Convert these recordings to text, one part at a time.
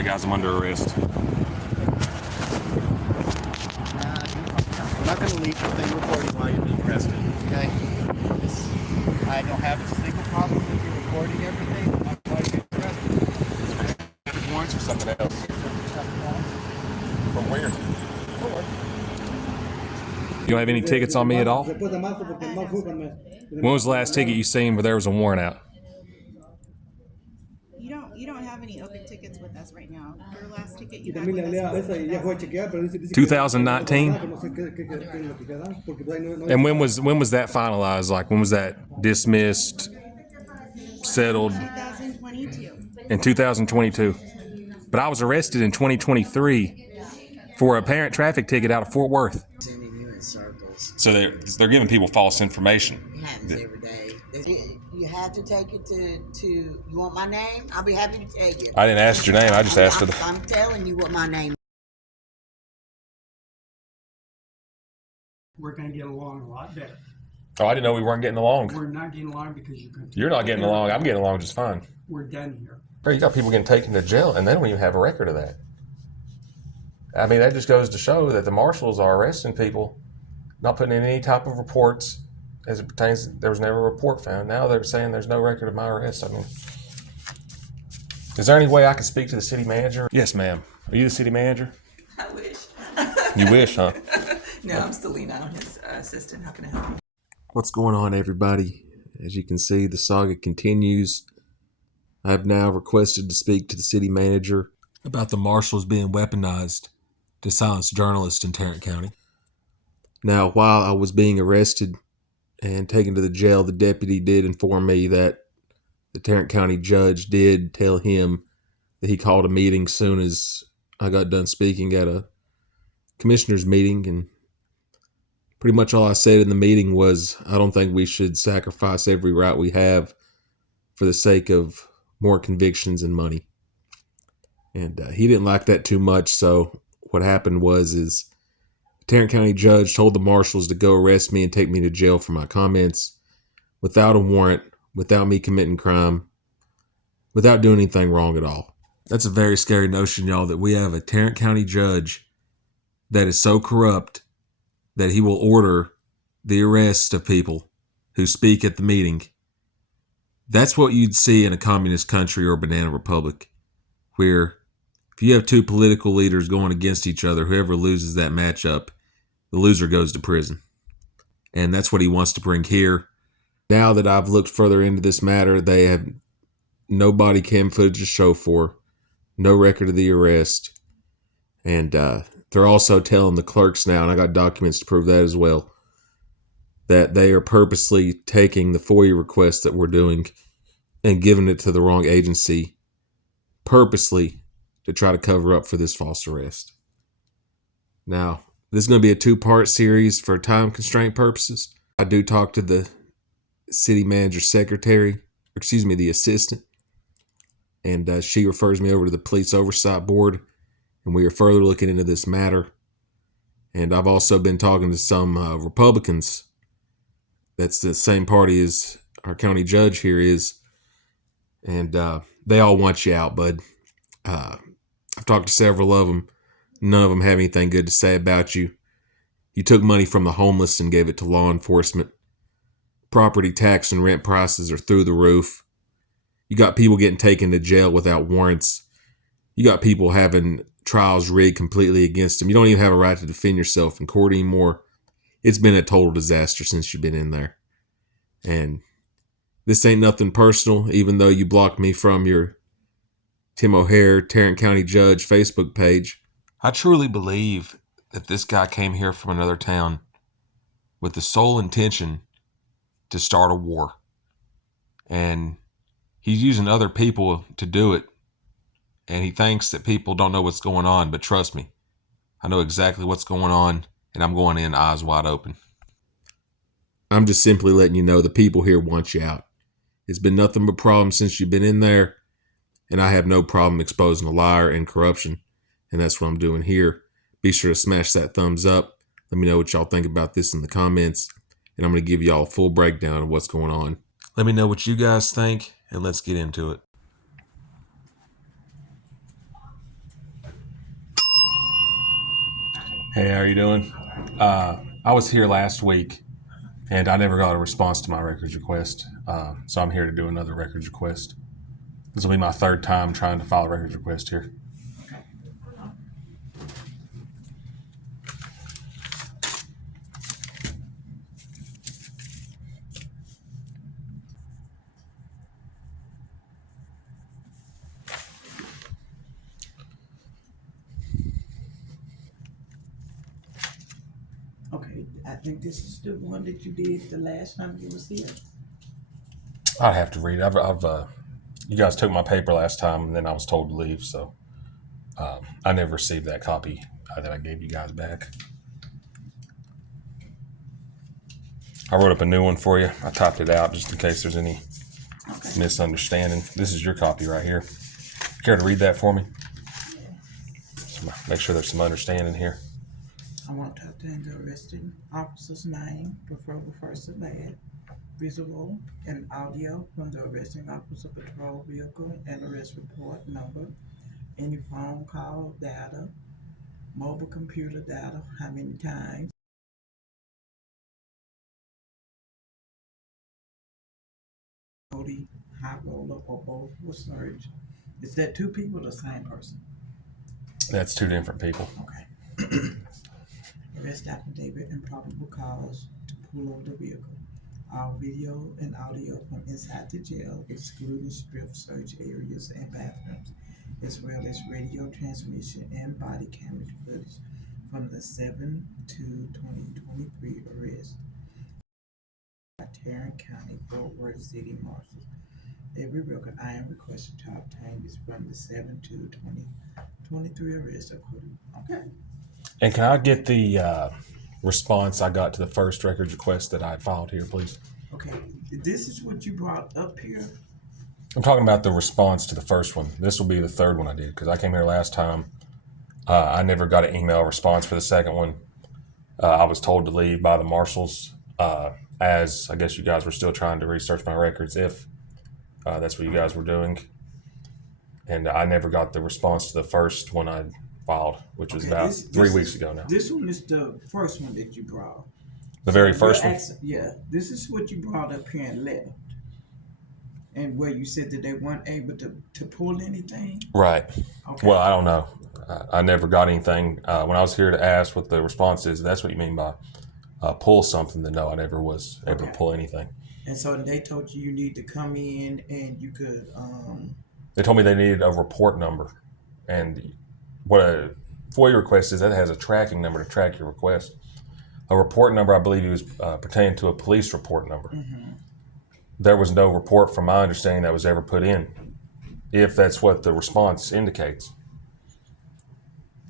Alright guys, I'm under arrest. I'm not going to leave the thing recording while you're being arrested, okay? I don't have a single problem with you recording everything while you're being arrested. Warrants or something else? From where? You don't have any tickets on me at all? When was the last ticket you seen where there was a warrant out? You don't have any open tickets with us right now. Your last ticket you had with us was 2019? And when was that finalized? Like, when was that dismissed, settled? 2022. In 2022. But I was arrested in 2023 for a apparent traffic ticket out of Fort Worth. Sending you in circles. So they're giving people false information. It happens every day. You had to take it to. You want my name? I'll be happy to tell you. I didn't ask your name. I just asked for the. I'm telling you what my name is. We're going to get along a lot better. Oh, I didn't know we weren't getting along. We're not getting along because You're not getting along. I'm getting along just fine. We're done here. Bro, you got people getting taken to jail, and they don't even have a record of that. I mean, that just goes to show that the marshals are arresting people, not putting in any type of reports as it pertains. There was never a report found. Now they're saying there's no record of my arrest. I mean, is there any way I can speak to the city manager? Yes, ma'am. Are you the city manager? I wish. You wish, huh? No, I'm Selena. I'm his assistant. How can I help you? What's going on, everybody? As you can see, the saga continues. I have now requested to speak to the city manager about the marshals being weaponized to silence journalists in Tarrant County. Now, while I was being arrested and taken to the jail, the deputy did inform me that the Tarrant County judge did tell him that he called a meeting soon as I got done speaking at a commissioner's meeting, and pretty much all I said in the meeting was I don't think we should sacrifice every right we have for the sake of more convictions and money. And he didn't like that too much, so what happened was the Tarrant County judge told the marshals to go arrest me and take me to jail for my comments without a warrant, without me committing crime, without doing anything wrong at all. That's a very scary notion, y'all, that we have a Tarrant County judge that is so corrupt that he will order the arrest of people who speak at the meeting. That's what you'd see in a communist country or a banana republic, where if you have two political leaders going against each other, whoever loses that matchup, the loser goes to prison. And that's what he wants to bring here. Now that I've looked further into this matter, they have no body cam footage to show for, no record of the arrest. And they're also telling the clerks now, and I got documents to prove that as well, that they are purposely taking the FOIA request that we're doing and giving it to the wrong agency, purposely to try to cover up for this false arrest. Now, this is going to be a two-part series for time constraint purposes. I do talk to the city manager's secretary, the assistant, and she refers me over to the police oversight board, and we are further looking into this matter. And I've also been talking to some Republicans. That's the same party as our county judge here is. And they all want you out, bud. I've talked to several of them. None of them have anything good to say about you. You took money from the homeless and gave it to law enforcement. Property tax and rent prices are through the roof. You got people getting taken to jail without warrants. You got people having trials rigged completely against them. You don't even have a right to defend yourself in court anymore. It's been a total disaster since you've been in there. And this ain't nothing personal, even though you blocked me from your Tim O'Hare, Tarrant County Judge Facebook page. I truly believe that this guy came here from another town with the sole intention to start a war. And he's using other people to do it. And he thinks that people don't know what's going on, but trust me, I know exactly what's going on, and I'm going in eyes wide open. I'm just simply letting you know the people here want you out. It's been nothing but problems since you've been in there, and I have no problem exposing a liar and corruption, and that's what I'm doing here. Be sure to smash that thumbs up. Let me know what y'all think about this in the comments, and I'm going to give y'all a full breakdown of what's going on. Let me know what you guys think, and let's get into it. Hey, how are you doing? I was here last week, and I never got a response to my records request. So I'm here to do another records request. This will be my third time trying to file a records request here. Okay, I think this is the one that you did the last time you was here. I have to read it. You guys took my paper last time, and then I was told to leave, so I never received that copy that I gave you guys back. I wrote up a new one for you. I typed it out just in case there's any misunderstanding. This is your copy right here. Care to read that for me? Make sure there's some understanding here. I want to obtain the arresting officer's name, preferable first and last, visual and audio from the arresting officer patrol vehicle and arrest report number, any phone call data, mobile computer data, how many times, Cody Highroller or both were searched. Is that two people or the same person? That's two different people. Okay. Arrest affidavit and probable cause to pull over the vehicle. All video and audio from inside the jail, excluding strip search areas and bathrooms, as well as radio transmission and body camera footage from the 7/2/2023 arrest by Tarrant County, Fort Worth City Marshals. Every record I am requested to obtain is from the 7/2/2023 arrest of Cody. Okay. And can I get the response I got to the first records request that I filed here, please? Okay, this is what you brought up here. I'm talking about the response to the first one. This will be the third one I did because I came here last time. I never got an email response for the second one. I was told to leave by the marshals, as I guess you guys were still trying to research my records, if that's what you guys were doing. And I never got the response to the first one I filed, which was about 3 weeks ago now. This one is the first one that you brought. The very first one? Yeah, this is what you brought up here and left. And where you said that they weren't able to pull anything? Right. Okay. Well, I don't know. I never got anything. When I was here to ask what the response is, that's what you mean by pull something, then no, I never was able to pull anything. And so they told you need to come in and you could... They told me they needed a report number. And what a FOIA request is, that has a tracking number to track your request. A report number, I believe, was pertaining to a police report number. Mm-hmm. There was no report, from my understanding, that was ever put in, if that's what the response indicates.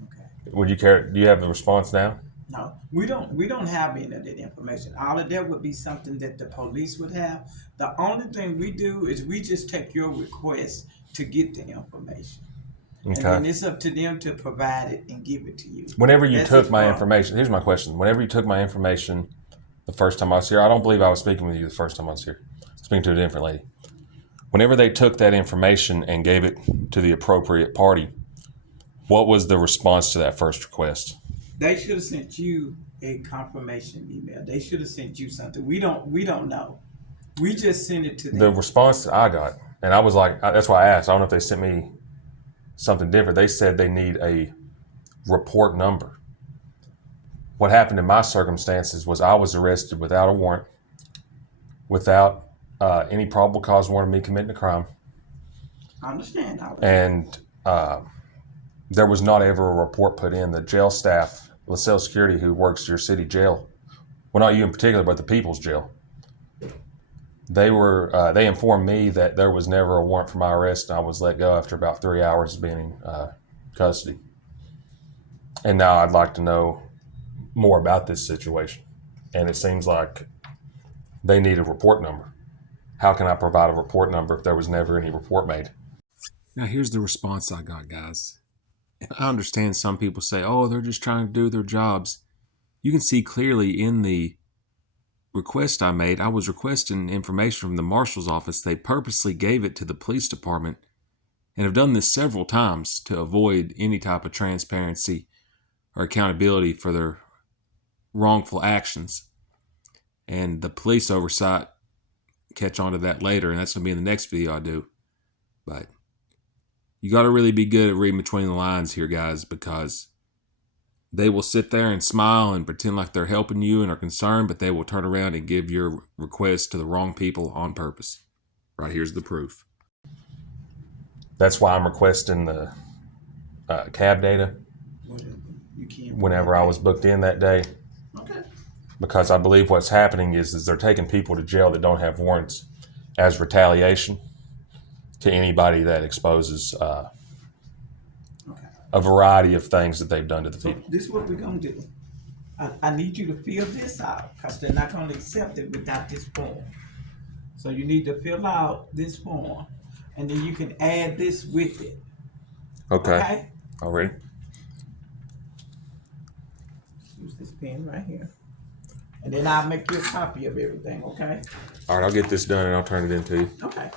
Okay. Would you care? Do you have the response now? No, we don't have any of that information. All of that would be something that the police would have. The only thing we do is we just take your request to get the information. Okay. And then it's up to them to provide it and give it to you. Whenever you took my information, here's my question. Whenever you took my information the first time I was here, I don't believe I was speaking with you the first time I was here. Speaking to a different lady. Whenever they took that information and gave it to the appropriate party, what was the response to that first request? They should have sent you a confirmation email. They should have sent you something. We don't know. We just sent it to them. The response I got, and I was like, that's why I asked. I don't know if they sent me something different. They said they need a report number. What happened in my circumstances was I was arrested without a warrant, without any probable cause warrant of me committing a crime. I understand. And there was not ever a report put in. The jail staff, LaSalle Security, who works your city jail, well, not you in particular, but the people's jail, they informed me that there was never a warrant for my arrest, and I was let go after about 3 hours of being in custody. And now I'd like to know more about this situation. And it seems like they need a report number. How can I provide a report number if there was never any report made? Now, here's the response I got, guys. I understand some people say, oh, they're just trying to do their jobs. You can see clearly in the request I made, I was requesting information from the marshal's office. They purposely gave it to the police department and have done this several times to avoid any type of transparency or accountability for their wrongful actions. And the police oversight, catch on to that later, and that's going to be in the next video I do. But you got to really be good at reading between the lines here, guys, because they will sit there and smile and pretend like they're helping you and are concerned, but they will turn around and give your request to the wrong people on purpose. Right here's the proof. That's why I'm requesting the cab data Whatever. You can't. whenever I was booked in that day. Okay. Because I believe what's happening is they're taking people to jail that don't have warrants as retaliation to anybody that exposes a variety of things that they've done to the So people. this is what we're gonna do. I need you to fill this out because they're not gonna accept it without this form. So you need to fill out this form and then you can add this with it. Okay. Already? Use this pen right here. And then I'll make you a copy of everything, okay? All right, I'll get this done and I'll turn it in to you. Okay.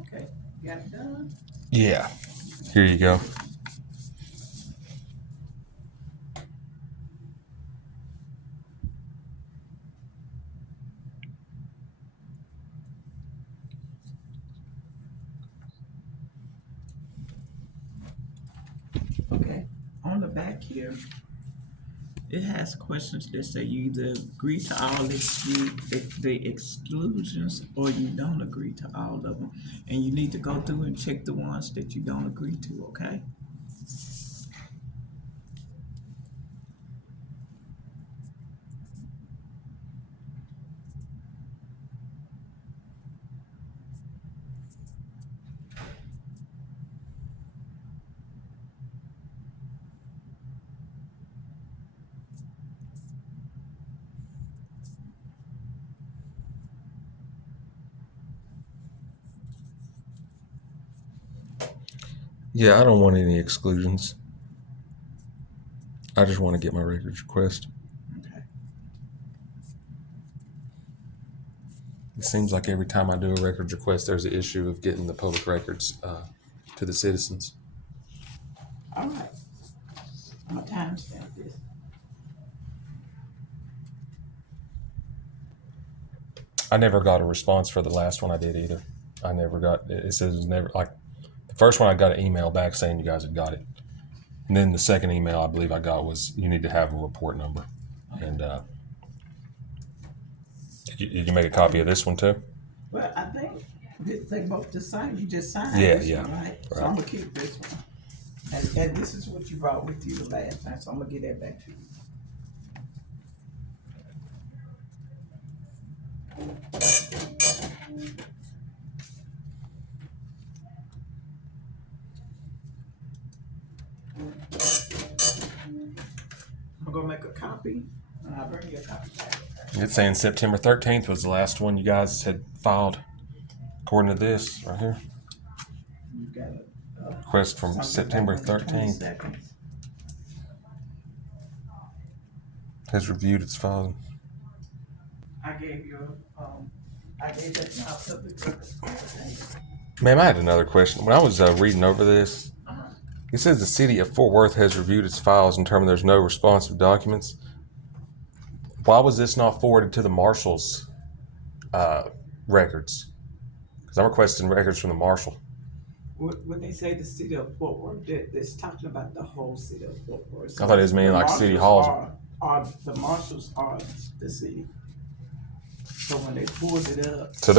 Okay, got it done? Yeah. Here you go. Okay, on the back here, it has questions that say you either agree to all the exclusions or you don't agree to all of them. And you need to go through and check the ones that you don't agree to, okay? Yeah, I don't want any exclusions. I just want to get my records request. Okay. It seems like every time I do a records request, there's an issue of getting the public records to the citizens. All right. I'm gonna timestamp this. I never got a response for the last one I did either. I never got, it says it was never, like, the first one I got an email back saying you guys had got it. And then the second email I believe I got was you need to have a report number. And did you make a copy of this one too? Well, I think they both the same. You just signed Yeah, this yeah. one, right? So Right. I'm gonna keep this one. And this is what you brought with you the last time, so I'm gonna get that back to you. I'm gonna make a copy, and I'll bring you a copy back. Okay? It's saying September 13th was the last one you guys had filed, according to this right here. You got a Request from something September back on the 13th 22nd. has reviewed its files. I gave you I gave that to our public records. Ma'am, I had another question. When I was reading over this, it says the city of Fort Worth has reviewed its files and determined there's no responsive documents. Why was this not forwarded to the marshal's records? Because I'm requesting records from the marshal. When they say the city of Fort Worth, it's talking about the whole city of Fort Worth. I thought it was meaning the like city marshals halls. the marshals are the city. So when they pulled it up, So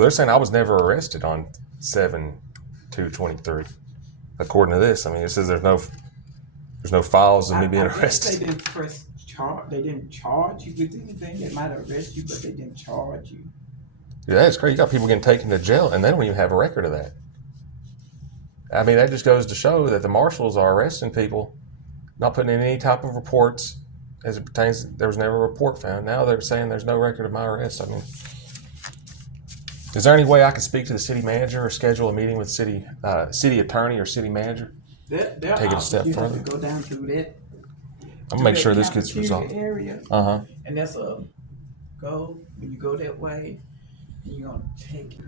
they're saying I was never arrested on 7/2/23. According to this, I mean, it says there's no files of me being I guess arrested. they didn't press charge. They didn't charge you with anything. They might arrest you, but they didn't charge you. Yeah, that's great. You got people getting taken to jail, and they don't even have a record of that. I mean, that just goes to show that the marshals are arresting people, not putting in any type of reports as it pertains. There was never a report found. Now they're saying there's no record of my arrest. I mean, is there any way I can speak to the city manager or schedule a meeting with city attorney or city manager? They're Take it a step you further. have to go down through that. I'm gonna make sure this gets cafeteria resolved. Area, Uh huh. and that's when you go that way. And you're gonna take it.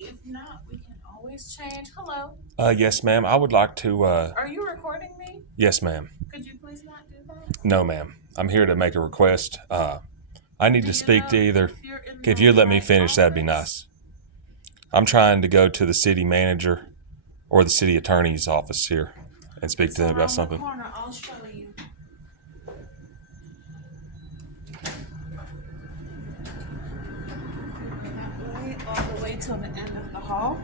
If not, we can always change. Hello. Yes, ma'am. I would like to. Are you recording me? Yes, ma'am. Could you please not do that? No, ma'am. I'm here to make a request. I need to speak to either. If you'd let me finish, that'd be nice. I'm trying to go to the city manager or the city attorney's office here and speak to them about something. Corner, I'll show you. All the way till the end of the hall.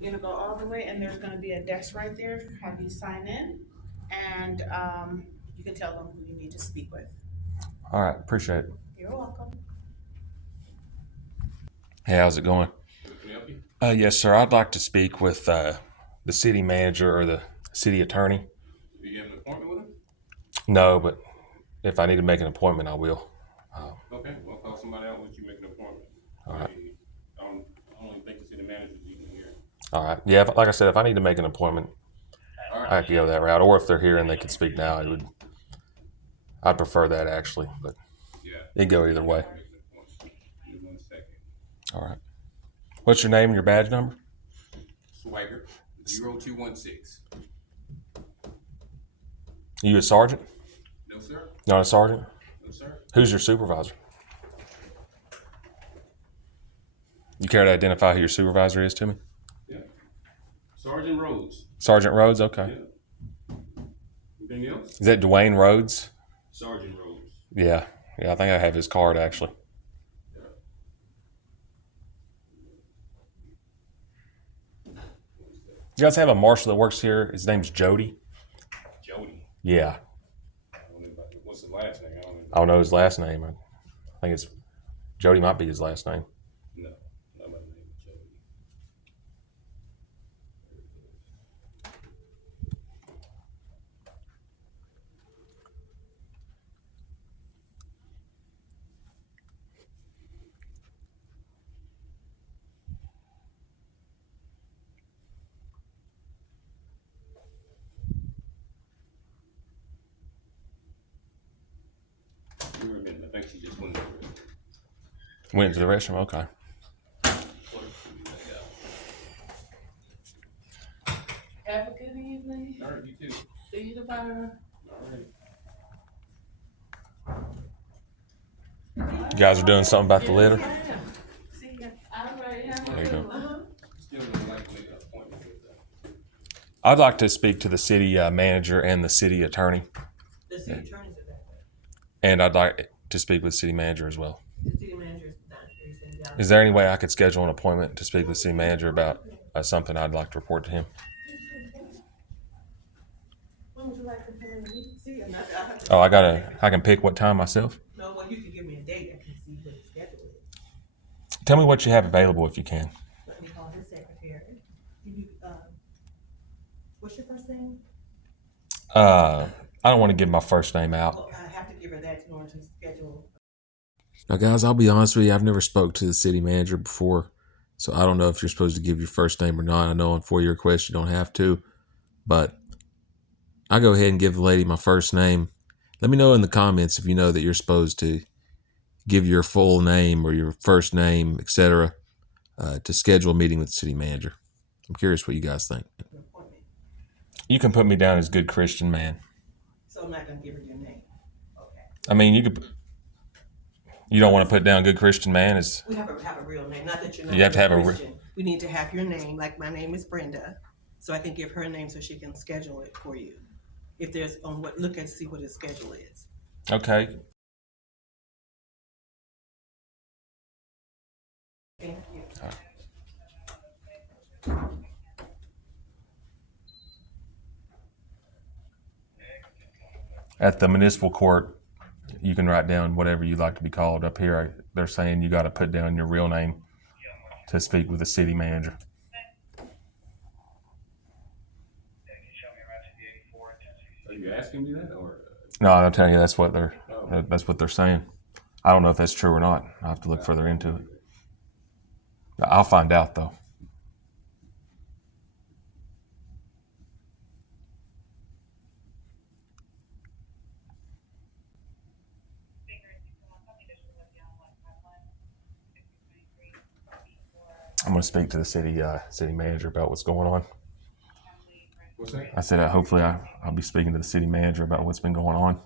You're gonna go all the way, and there's gonna be a desk right there. Have you sign in, and you can tell them who you need to speak with. All right, appreciate it. You're welcome. Hey, how's it going? Yes, sir. I'd like to speak with the city manager or the city attorney. Do you have an appointment with him? No, but if I need to make an appointment, I will. Okay, we'll call somebody out once you make an appointment. All right. I don't even think the city manager's even here. All right. Yeah, like I said, if I need to make an appointment, I have to go that route. Or if they're here and they can speak now, I'd prefer that actually. But Yeah. it'd go either way. Make an appointment. Give me 1 second. All right. What's your name and your badge number? Swagger, 0216. You a sergeant? No, sir. Not a sergeant? No, sir. Who's your supervisor? You care to identify who your supervisor is to me? Yeah. Sergeant Rhodes. Sergeant Rhodes? Okay. Yeah. Anything else? Is that Dwayne Rhodes? Sergeant Rhodes. Yeah. Yeah, I think I have his card actually. Yeah. You guys have a marshal that works here. His name's Jody. Jody. Yeah. I don't know what's the last name? I don't know his last name. I think it's Jody might be his last name. No, not my name is Jody. Give her a minute. I think she just went over it. Went to the restroom? Okay. Have a good evening. All right, you too. See you tomorrow. All right. You guys are doing something about the litter? See ya. All right. Have a There you good go. one. Still would like to make an appointment with them. I'd like to speak to the city manager and the city attorney. The city attorney's at that. And I'd like to speak with the city manager as well. The city manager's down there. Is there any way I could schedule an appointment to speak with the city manager about something I'd like to report to him? When would you like to come in and see him? Oh, I can pick what time myself? No, well, you can give me a date. I can see what his schedule is. Tell me what you have available if you can. Let me call his secretary. What's your first name? I don't want to give my first name out. Oh, I have to give her that in order to schedule. Now, guys, I'll be honest with you. I've never spoke to the city manager before, so I don't know if you're supposed to give your first name or not. I know on FOIA requests you don't have to, but I'll go ahead and give the lady my first name. Let me know in the comments if you know that you're supposed to give your full name or your first name, etc., to schedule a meeting with the city manager. I'm curious what you guys think. You can put me down as good Christian man. So I'm not going to give her your name. Okay. I mean, you don't want to put down good Christian man as We have a real name. Not that you're not You have to have a Christian. We need to have your name. Like my name is Brenda, so I can give her a name so she can schedule it for you. If there's look and see what his schedule is. okay. Thank you. At the municipal court, you can write down whatever you'd like to be called. Up here, they're saying you got to put down your real name to speak with the city manager. Are you asking me that, or? No, I'm telling you that's what they're saying. I don't know if that's true or not. I will have to look further into it. I'll find out though. I'm going to speak to the city manager about what's going on. What's that? I said hopefully I'll be speaking to the city manager about what's been going on.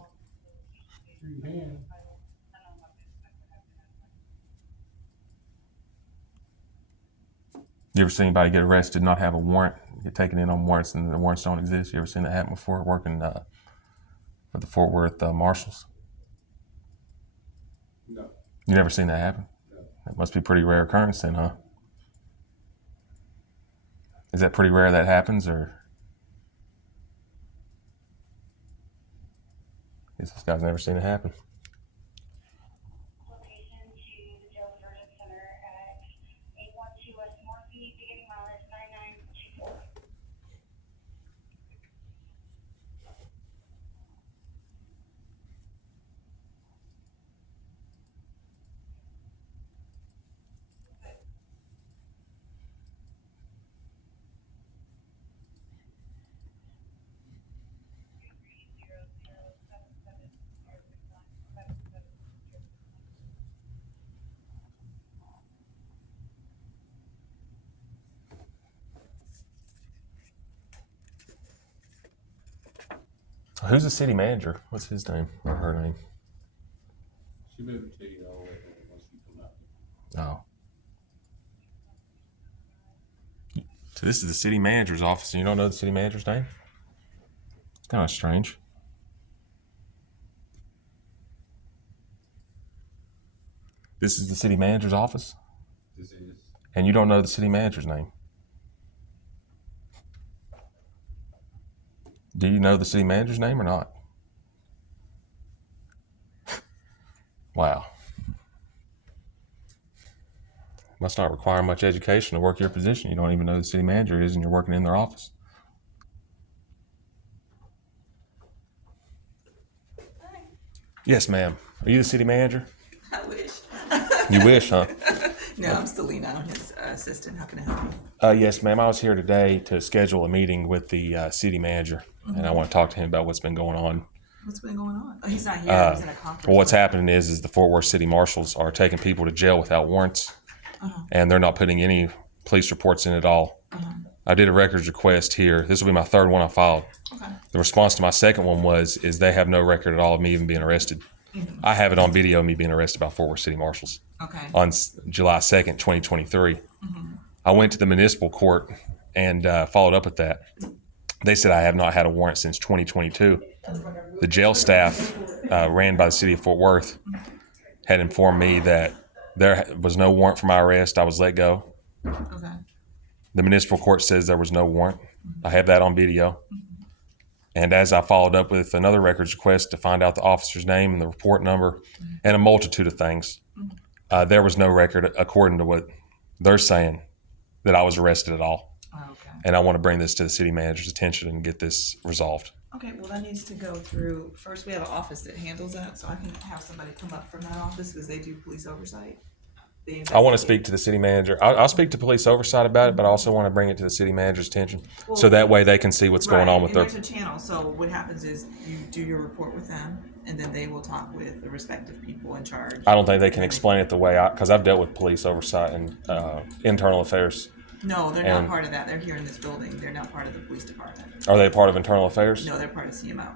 You ever seen anybody get arrested, not have a warrant, get taken in on warrants, and the warrants don't exist? You ever seen that happen before, working for the Fort Worth Marshals? No. You never seen that happen? No. That must be a pretty rare occurrence then, huh? Is that pretty rare that happens, or? I guess this guy's never seen it happen. Location to the jail service center at 812 West Morphe, beginning mileage 9924. Who's the city manager? What's his name or her name? She moved to you all the way once you come out. Oh. So this is the city manager's office, and you don't know the city manager's name? It's kind of strange. This is the city manager's office, This is. and you don't know the city manager's name. Do you know the city manager's name or not? Wow. Must not require much education to work your position. You don't even know who the city manager is, and you're working in their office. Yes, ma'am. Are you the city manager? I wish. You wish, huh? No, I'm Selena. I'm his assistant. How can I help you? Yes, ma'am. I was here today to schedule a meeting with the city manager, and I want to talk to him about what's been going on. What's been going on? Oh, he's not here. He's in a conference. Well, what's happening is the Fort Worth City Marshals are taking people to jail without warrants, and they're not putting any police reports in at all. I did a records request here. This will be my third one I filed. Okay. The response to my second one is they have no record at all of me even being arrested. I have it on video of me being arrested by Fort Worth City Marshals Okay. on July 2nd, 2023. I went to the municipal court and followed up with that. They said I have not had a warrant since 2022. The jail staff ran by the city of Fort Worth had informed me that there was no warrant for my arrest. I was let go. Okay. The municipal court says there was no warrant. I have that on video. And as I followed up with another records request to find out the officer's name and the report number and a multitude of things, there was no record according to what they're saying that I was arrested at all. Okay. And I want to bring this to the city manager's attention and get this resolved. Okay, well, that needs to go through, first we have an office that handles that, so I can have somebody come up from that office because they do police oversight. I want to speak to the city manager. I'll speak to police oversight about it, but I also want to bring it to the city manager's attention so that way they can see what's going on with their. their. There's a channel, so what happens is you do your report with them, and then they will talk with the respective people in charge. I don't think they can explain it the way because I've dealt with police oversight and internal affairs. No, they're not part of that. They're here in this building. They're not part of the police department. Are they part of internal affairs? No, they're part of CMO.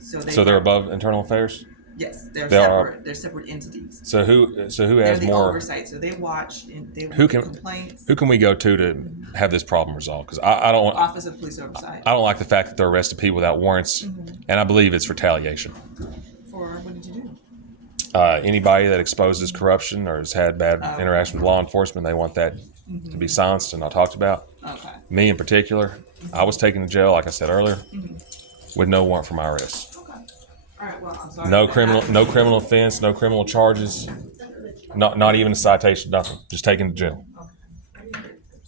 So they're above internal affairs? Yes, they're They separate. are. They're separate entities. So who They're has the more oversight. So they watch and they Who can- complaints. who can we go to have this problem resolved? Because I don't want. Office of Police Oversight. I don't like the fact that they're arresting people without warrants, and I believe it's retaliation. For what did you do? Anybody that exposes corruption or has had bad interaction with law enforcement, they want that to be silenced and not talked about. Okay. Me in particular, I was taken to jail, like I said earlier, with no warrant for my arrest. Okay. All right. Well, I'm sorry. No criminal offense, no criminal charges, not even a citation, nothing. Just taken to jail. Okay.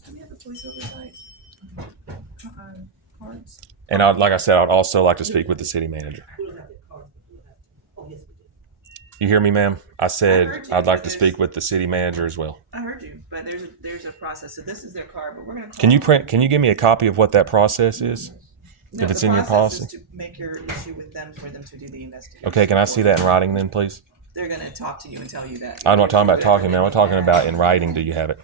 Do we have a police oversight? Cards? And like I said, I'd also like to speak with the city manager. You hear me, ma'am? I said I'd like to speak with the city manager as well. I heard you, but there's a process. So this is their card, but we're gonna. Can you give me a copy of what that process is? If it's in your policy? Is to make your issue with them for them to do the investigation. Okay, can I see that in writing then, please? They're gonna talk to you and tell you that. I'm not talking about talking, man. I'm talking about in writing. Do you have it?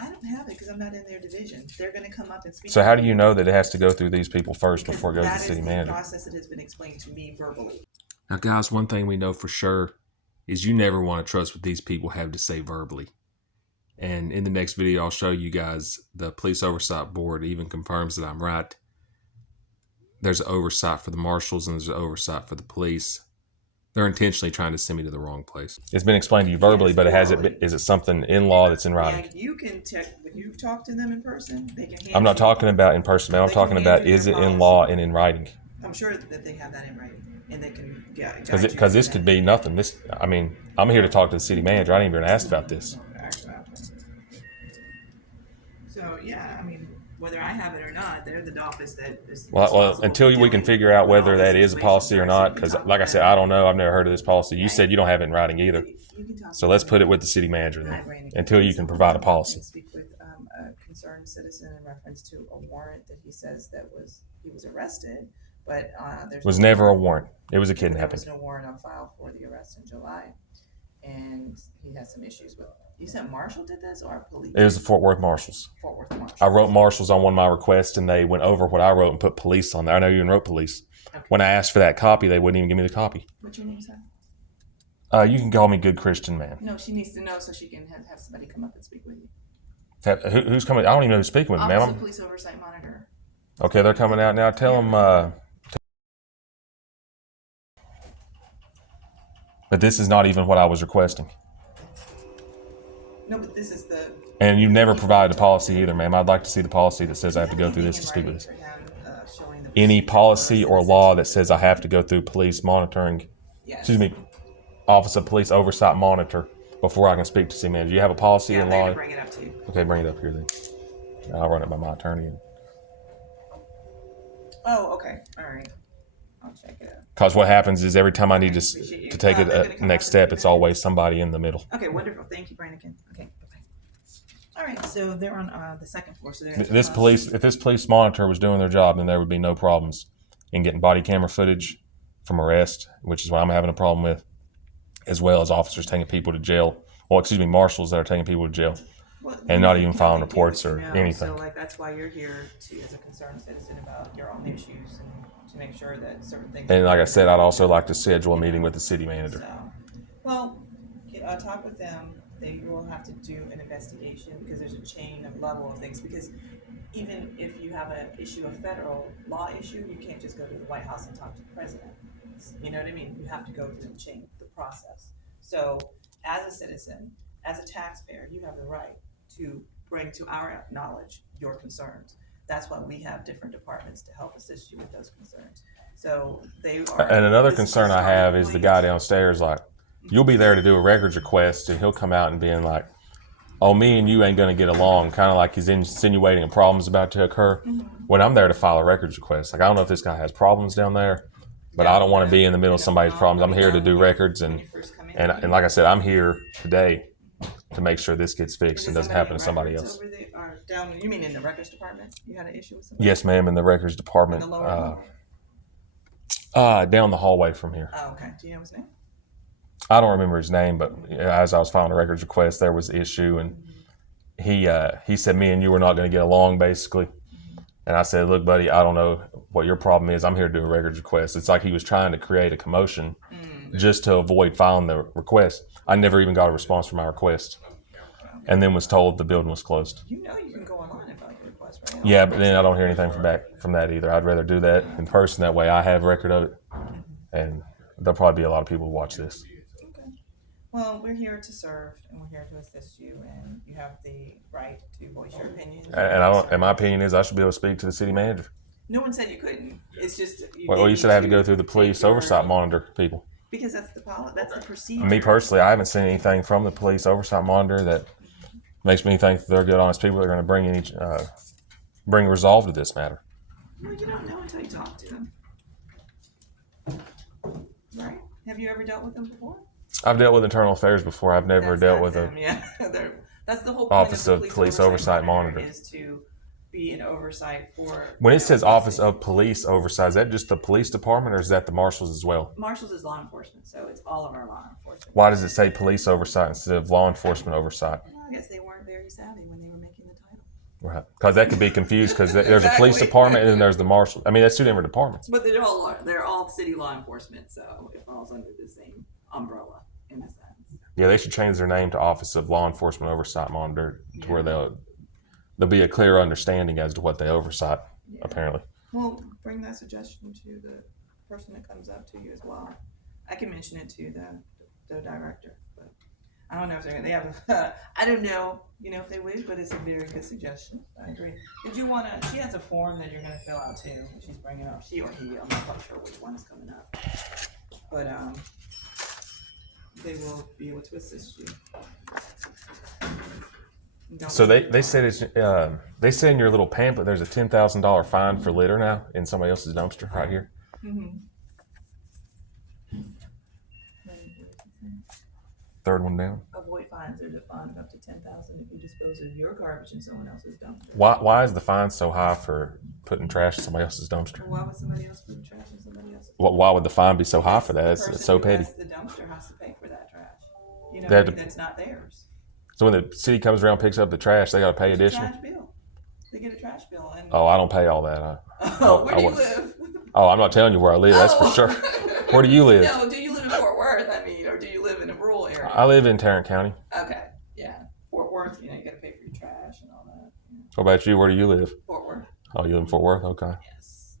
I don't have it because I'm not in their division. They're going to come up and speak. So how do you know that it has to go through these people first before it goes to the city manager? That is the process that has been explained to me verbally. Now, guys, one thing we know for sure is you never want to trust what these people have to say verbally. And in the next video, I'll show you guys the Police Oversight Board even confirms that I'm right. There's an oversight for the marshals and there's an oversight for the police. They're intentionally trying to send me to the wrong place. It's been explained to you verbally, but is it something in law that's in writing? Yeah, you can check when you talk to them in person. They can. I'm not talking about in person, man. I'm talking about is it in law and in writing? I'm sure that they have that in writing, and they can guide you. Because this could be nothing. I mean, I'm here to talk to the city manager. I didn't even ask about this. So yeah, I mean, whether I have it or not, they're the office that is. Well, until we can figure out whether that is a policy or not, because like I said, I don't know. I've never heard of this policy. You said you don't have it in writing either. So let's put it with the city manager then, until you can provide a policy. Speak with a concerned citizen in reference to a warrant that he says he was arrested, but there was never a warrant. It was a kidnapping. There was no warrant on file for the arrest in July, and he has some issues with. You said Marshall did this or police? It was the Fort Worth Marshals. Fort Worth Marshals. I wrote marshals on one of my requests, and they went over what I wrote and put police on there. I know you even wrote police. Okay. When I asked for that copy, they wouldn't even give me the copy. What's your name, sir? You can call me Good Christian Man. No, she needs to know so she can have somebody come up and speak with you. Who's coming? I don't even know who's speaking with me, ma'am. Police Oversight Monitor. Okay, they're coming out now. Tell them. But this is not even what I was requesting. No, but this is the. And you've never provided a policy either, ma'am. I'd like to see the policy that says I have to go through this to speak with this. Any policy or law that says I have to go through police monitoring, Office of Police Oversight Monitor before I can speak to city manager. You have a policy and law? Bring it up to you. Okay, bring it up here then. I'll run it by my attorney. Oh, okay. All right. I'll check it out. Because what happens is every time I need to take it a next step, it's always somebody in the middle. Okay, wonderful. Thank you, Brandon. Okay, bye-bye. All right, so they're on the second floor. So if this police monitor was doing their job, then there would be no problems in getting body camera footage from arrest, which is what I'm having a problem with, as well as officers taking people to jail. Well, marshals that are taking people to jail. And not even filing reports or anything. So, that's why you're here as a concerned citizen about your own issues and to make sure that certain things. And like I said, I'd also like to schedule a meeting with the city manager. Talk with them. They will have to do an investigation because there's a chain of level of things. Because even if you have a federal law issue, you can't just go to the White House and talk to the president. You know what I mean? You have to go through the process. So, as a citizen, as a taxpayer, you have the right to bring to our knowledge your concerns. That's why we have different departments to help assist you with those concerns. So they are. And another concern I have is the guy downstairs, you'll be there to do a records request and he'll come out and being like, oh, me and you ain't going to get along, kind of like he's insinuating a problem's about to occur. When I'm there to file a records request, I don't know if this guy has problems down there, but I don't want to be in the middle of somebody's problems. I'm here to do records and like I said, I'm here today to make sure this gets fixed and doesn't happen to somebody else. You mean in the records department? You had an issue with somebody? Yes, ma'am, in the records department. Down the hallway from here. Oh, okay. Do you know his name? I don't remember his name, but as I was filing a records request, there was an issue, and he said me and you were not going to get along, basically. And I said, look, buddy, I don't know what your problem is. I'm here to do a records request. It's like he was trying to create a commotion just to avoid filing the request. I never even got a response from my request, and then was told the building was closed. You know you can go online and file your request, right? Yeah, but then I don't hear anything from that either. I'd rather do that in person. That way I have record of it, and there'll probably be a lot of people who watch this. Okay. Well, we're here to serve, and we're here to assist you, and you have the right to voice your opinion. And my opinion is I should be able to speak to the city manager. No one said you couldn't. It's just you should have to go through the police oversight monitor people. Because that's the procedure. Me personally, I haven't seen anything from the police oversight monitor that makes me think that they're good, honest people that are going to bring resolve to this matter. Well, you don't know until you talk to them, right? Have you ever dealt with them before? I've dealt with internal affairs before. I've never dealt with that's the whole point Office of Police Oversight Monitor. Is to be an oversight for. When it says Office of Police Oversight, is that just the police department or is that the marshals as well? Marshals is law enforcement, so it's all of our law enforcement. Why does it say police oversight instead of law enforcement oversight? Well, I guess they weren't very savvy when they were making Right. Because that could be confused because there's a police department and then there's the marshal. I mean, that's two different departments. But they're all city law enforcement, so it falls under the same umbrella in a sense. Yeah, they should change their name to Office of Law Enforcement Oversight Monitor to where there'll be a clear understanding as to what they oversight, apparently. Well, bring that suggestion to the person that comes up to you as well. I can mention it to the director, but I don't know if they have, I don't know, if they would, but it's a very good suggestion. I agree. Did you want to, she has a form that you're going to fill out too. She's bringing up, she or he, I'm not quite sure which one is coming up. But they will be able to assist you. So they said they said in your little pamphlet there's a $10,000 fine for litter now in somebody else's dumpster right here. Mm-hmm. Third one down. Avoid fines are defined up to $10,000 if you dispose of your garbage in someone else's dumpster. Why is the fine so high for putting trash in somebody else's dumpster? Why would somebody else put trash in somebody else's? Why would the fine be so high for that? It's so petty. The dumpster has to pay for that trash. That's not theirs. So when the city comes around and picks up the trash, they got to pay additional? Trash bill. They get a trash bill. And I don't pay all that. where do you live? I'm not telling you where I live. That's for sure. Where do you live? No, do you live in Fort Worth? Or do you live in a rural area? I live in Tarrant County. Okay, yeah. Fort Worth, you got to pay for your trash and all that. What about you? Where do you live? Fort Worth. Oh, you live in Fort Worth? Okay. Yes.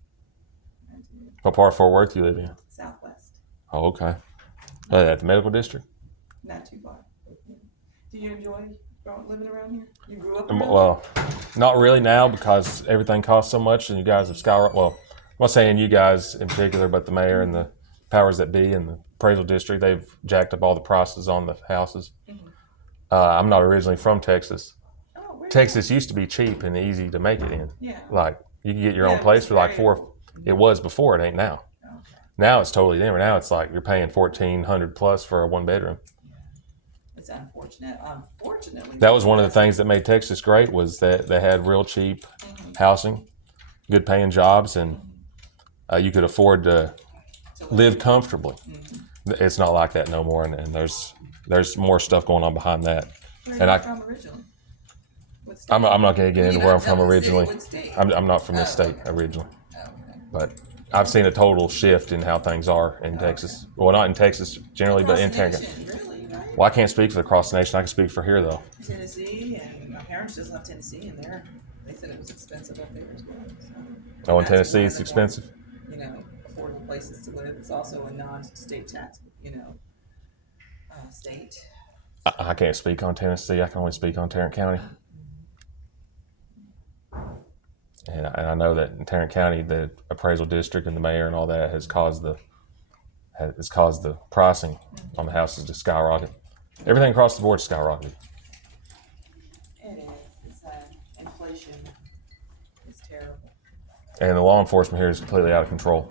What part of Fort Worth do you live in? Southwest. Oh, okay. At the medical district? Not too far. Do you enjoy living around here? You grew up around Well, not really now because everything costs so much and you guys have skyrocketed. Well, I'm not saying you guys in particular, but the mayor and the powers that be and the appraisal district, they've jacked up all the prices on the houses. Mm-hmm. I'm not originally from Texas. Oh, Texas used to be cheap and easy to make it in. Yeah. Like you can get your own place for like it was before, it ain't now. Okay. Now it's totally different. Now it's like you're paying $1,400 plus for a 1-bedroom. It's unfortunate. Unfortunately, that was one of the things that made Texas great was that they had real cheap housing, good paying jobs, and you could afford to live comfortably. Mm-hmm. It's not like that no more, and there's more stuff going on behind that. Where are you from originally? I'm not going to get into where I'm from originally. What state? I'm not from this state originally, but I've seen a total shift in how things are in Texas. Well, not in Texas generally, but in Tarrant. Really, right? Well, I can't speak for the cross nation. I can speak for here though. Tennessee, and my parents just left Tennessee, and they said it was expensive up there as well. So, in Tennessee, it's expensive. Affordable places to live. It's also a non-state tax, state. I can't speak on Tennessee. I can only speak on Tarrant County. And I know that in Tarrant County, the appraisal district and the mayor and all that has caused the pricing on the houses to skyrocket. Everything across the board skyrocketed. It is. It's inflation. It's terrible. And the law enforcement here is completely out of control,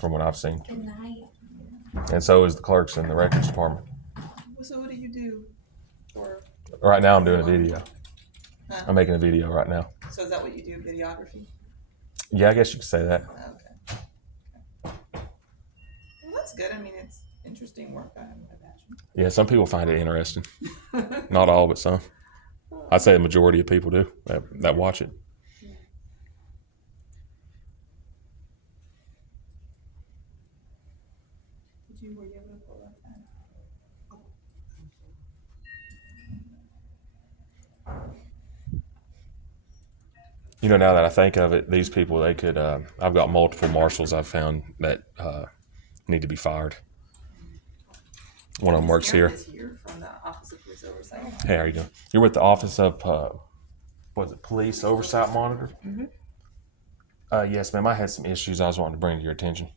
from what I've seen. Good night. And so is the clerks and the records department. So what do you do for? Right now, I'm doing a video. Huh? I'm making a video right now. So is that what you do, videography? Yeah, I guess you could say that. Okay. Well, that's good. I mean, it's interesting work, I imagine. Yeah, some people find it interesting. Not all, but some. I'd say the majority of people do that watch it. Yeah. Were you able to pull up that? Now that I think of it, these people, they could, I've got multiple marshals I've found that need to be fired. One of them works here. From the Office of Police Oversight. Hey, how are you doing? You're with the Office of, Police Oversight Monitor? Mm-hmm. Yes, ma'am. I had some issues I was wanting to bring to your attention.